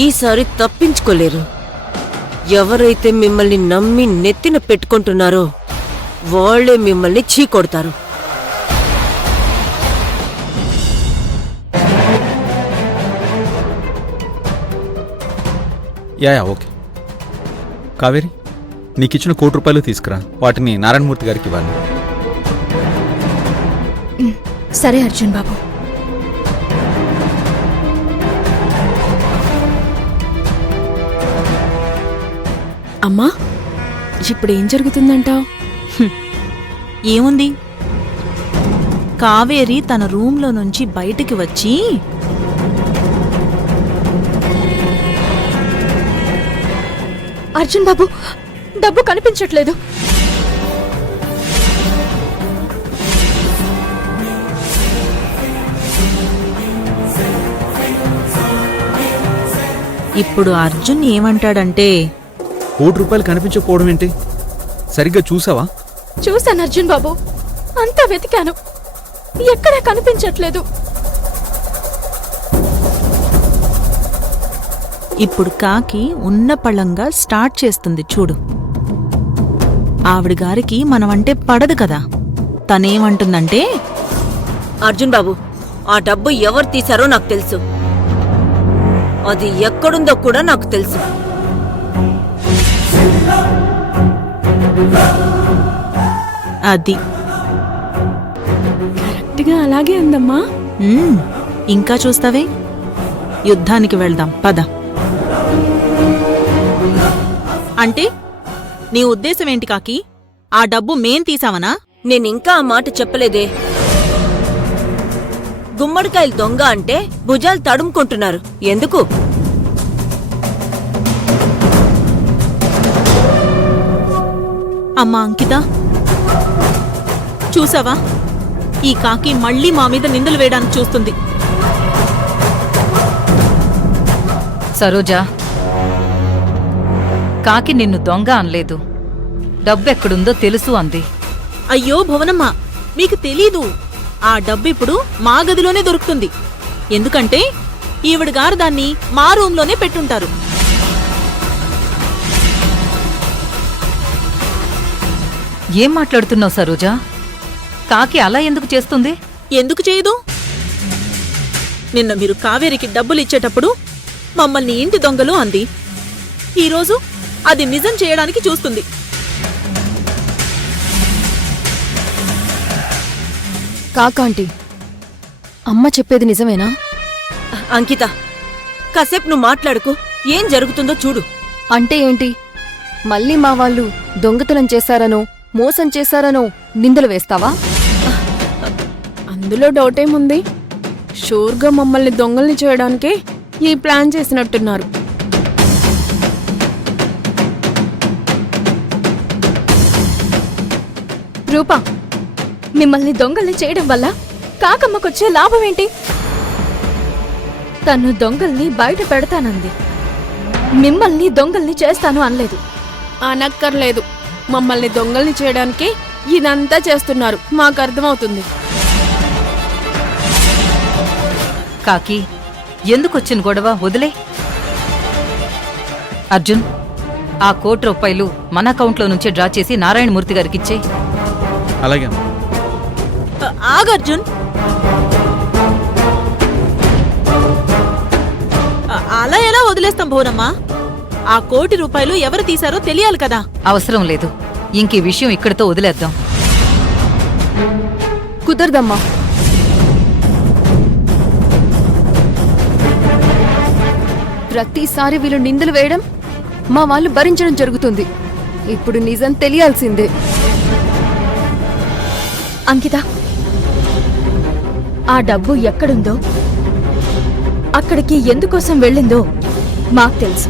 ఈసారి తప్పించుకోలేరు. ఎవరైతే మిమ్మల్ని నమ్మి నెత్తిన పెట్టుకుంటున్నారో వాళ్లే మిమ్మల్ని చీకొడతారు. Yeah okay. కావేరి, నీకిచ్చిన ₹1,00,00,000 తీసుకురా. వాటిని నారాయణమూర్తి గారికి ఇవ్వాలి. సరే అర్జున్ బాబు. అమ్మా, ఇప్పుడేం జరుగుతుందంటావ్? ఏముంది, కావేరి తన రూంలో నుంచి బయటికి వచ్చి అర్జున్ బాబు, డబ్బు కనిపించట్లేదు. ఇప్పుడు అర్జున్ ఏమంటాడంటే, ₹1,00,00,000 కనిపించకపోవడం ఏంటి? సరిగ్గా చూసావా? చూశాను అర్జున్ బాబు, అంతా వెతికాను, ఎక్కడా కనిపించట్లేదు. ఇప్పుడు కాకి ఉన్న పళంగా స్టార్ట్ చేస్తుంది చూడు. ఆవిడ గారికి మనమంటే పడదు కదా. తనేమంటుందంటే, అర్జున్ బాబు, ఆ డబ్బు ఎవరు తీశారో నాకు తెలుసు. అది ఎక్కడుందో కూడా నాకు తెలుసు. అది కరెక్ట్గా అలాగే అందమ్మా. ఇంకా చూస్తావే, యుద్ధానికి వెళ్దాం పద. అంటే నీ ఉద్దేశం ఏంటి కాకి? ఆ డబ్బు మేం తీసావనా? నేనింకా ఆ మాట చెప్పలేదే. గుమ్మడికాయలు దొంగ అంటే భుజాలు తడుముకుంటున్నారు. ఎందుకు? అమ్మా అంకిత, చూసావా, ఈ కాకి మళ్ళీ మా మీద నిందలు వేయడానికి చూస్తుంది. సరోజా, కాకి నిన్ను దొంగ అనలేదు, డబ్బెక్కడుందో తెలుసు అంది. అయ్యో భువనమ్మ, మీకు తెలీదు. ఆ డబ్బు ఇప్పుడు మా గదిలోనే దొరుకుతుంది. ఎందుకంటే ఈవిడ గారు దాన్ని మా రూంలోనే పెట్టుంటారు. ఏం మాట్లాడుతున్నావు సరోజా? కాకి అలా ఎందుకు చేస్తుంది? ఎందుకు చేయదు? నిన్న మీరు కావేరికి డబ్బులు ఇచ్చేటప్పుడు మమ్మల్ని ఇంటి దొంగలు అంది. ఈరోజు అది నిజం చేయడానికి చూస్తుంది. కాకాంటీ, అమ్మ చెప్పేది నిజమేనా? అంకిత, కాసేపు నువ్వు మాట్లాడుకో. ఏం జరుగుతుందో చూడు. అంటే ఏంటి? మళ్ళీ మా వాళ్ళు దొంగతనం చేశారనో మోసం చేశారనో నిందలు వేస్తావా? అందులో డౌటేముంది? షూర్గా మమ్మల్ని దొంగల్ని చేయడానికే ఈ ప్లాన్ చేసినట్టున్నారు. రూపా, మిమ్మల్ని దొంగల్ని చేయడం వల్ల కాకమ్మకొచ్చే లాభమేంటి? తను దొంగల్ని బయట పెడతానంది, మిమ్మల్ని దొంగల్ని చేస్తాను అనలేదు. అనక్కర్లేదు, మమ్మల్ని దొంగల్ని చేయడానికే ఇదంతా చేస్తున్నారు, మాకు అర్థమవుతుంది. కాకి, ఎందుకొచ్చిన గొడవ వదిలే. అర్జున్, ఆ ₹1,00,00,000 మన అకౌంట్లో నుంచే డ్రా చేసి నారాయణమూర్తి గారికిచ్చే. అలాగే అమ్మా. ఆగర్జున్, అలా ఎలా వదిలేస్తాం భువనమ్మా? ఆ ₹1,00,00,000 ఎవరు తీశారో తెలియాలి కదా. అవసరం లేదు, ఇంక ఈ విషయం ఇక్కడితో వదిలేద్దాం. కుదరదమ్మా. ప్రతిసారి వీళ్ళు నిందలు వేయడం మా వాళ్ళు భరించడం జరుగుతుంది. ఇప్పుడు నిజం తెలియాల్సిందే. అంకిత, ఆ డబ్బు ఎక్కడుందో, అక్కడికి ఎందుకోసం వెళ్ళిందో మాకు తెలుసు.